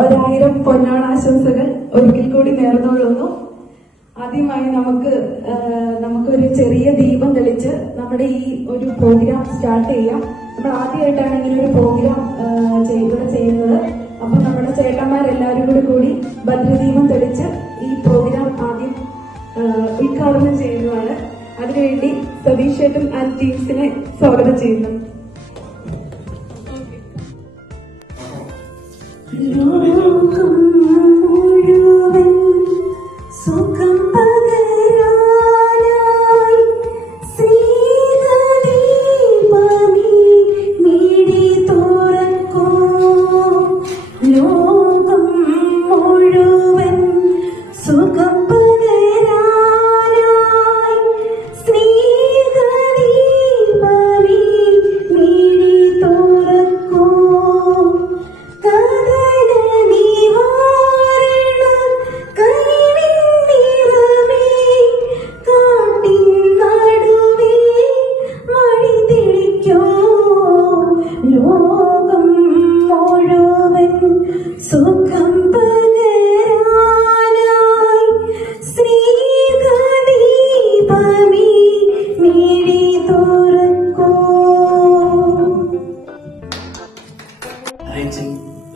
1000 പൊന്നോണാശംസകൾ ഒരിക്കൽ കൂടി നേർന്നുകൊള്ളുന്നു. ആദ്യമായി നമുക്കൊരു ചെറിയ ദീപം തെളിച്ച് നമ്മുടെ ഈ ഒരു പ്രോഗ്രാം സ്റ്റാർട്ട് ചെയ്യാം. നമ്മൾ ആദ്യമായിട്ടാണ് ഇങ്ങനെ ഒരു പ്രോഗ്രാം ഇവിടെ ചെയ്യുന്നത്. അപ്പൊ നമ്മുടെ ചേട്ടന്മാരെല്ലാവരും കൂടി ഭദ്രദീപം തെളിച്ച് ഈ പ്രോഗ്രാം ആദ്യം ഉദ്ഘാടനം ചെയ്യുന്നതാണ്. അതിനുവേണ്ടി സതീഷ് ചേട്ടൻ ആൻഡ് ടീംസിനെ സ്വാഗതം ചെയ്യുന്നു.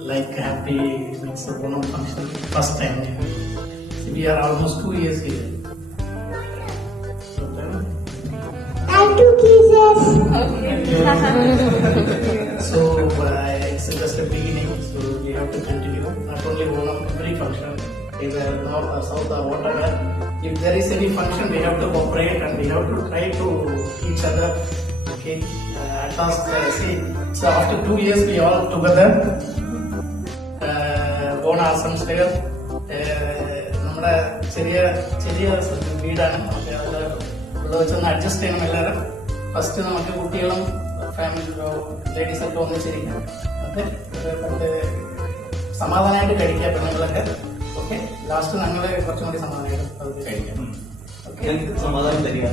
Like happy, it's a one function first time. We are almost 2 years here. And 2 kisses. So it's just a beginning. So we have to continue. Not only one of every function, either north or south or whatever. If there is any function, we have to cooperate and we have to try to each other. Okay. At last, see. So after 2 years, we all together. ഓണാശംസകൾ. നമ്മുടെ ചെറിയ വീടാണ്. നമുക്ക് അത് ഇവിടെ വെച്ചൊന്ന് adjust ചെയ്യണം എല്ലാവരും. ഫസ്റ്റ് നമുക്ക് കുട്ടികളും ഫാമിലി ലേഡീസൊക്കെ ഒന്നിച്ചിരിക്കണം. അത് സമാധാനമായിട്ട് കഴിക്കുക പെണ്ണുങ്ങളൊക്കെ. ഓക്കെ. ലാസ്റ്റ് ഞങ്ങള് കുറച്ചും കൂടി സമാധാനമായിട്ട് അത് കഴിക്കണം. ഓക്കെ. സമാധാനം തരിക.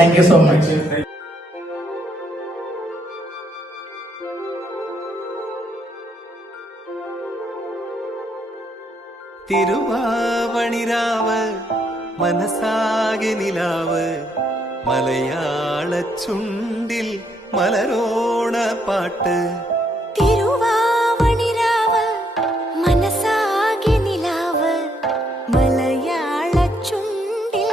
Thank you so much. തിരുവാവണിരാവ് മനസാകെ നിലാവ് മലയാള ചുണ്ടിൽ മലരോണ പാട്ട്. തിരുവാവണിരാവ് മനസാകെ നിലാവ് മലയാള ചുണ്ടിൽ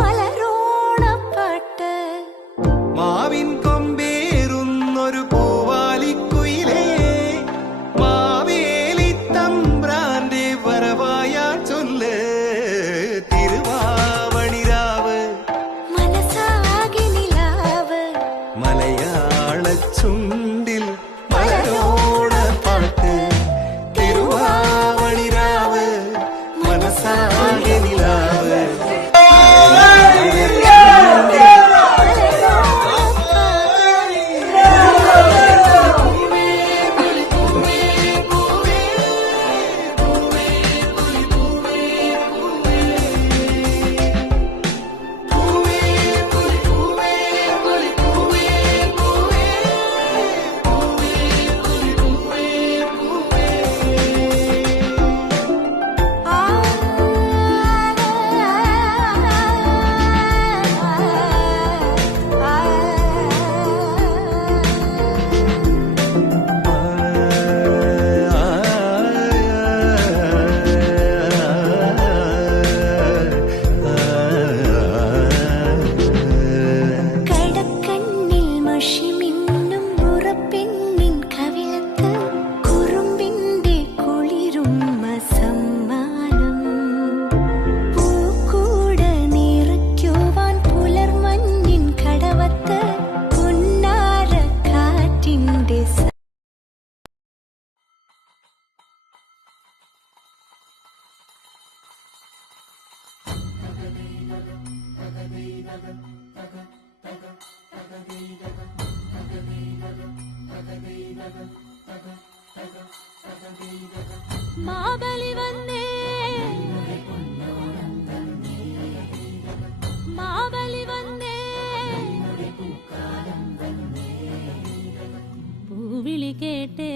മലരോണ പാട്ട്. മാവിൻ കൊമ്പേറുന്നൊരു പൂവാലിക്കുയിലേ മാവേലി തമ്പ്രാന്റെ വരവായ ചൊല്ല്. തിരുവാവണിരാവ് മനസാകെ നിലാവ് മലയാള ചുണ്ടിൽ മലരോണ പാട്ട്. തിരുവാവണിരാവ് മനസാകെ നിലാവ് മാബലി വന്നേ മാബലി വന്നേ പൂവിളി കേട്ടേ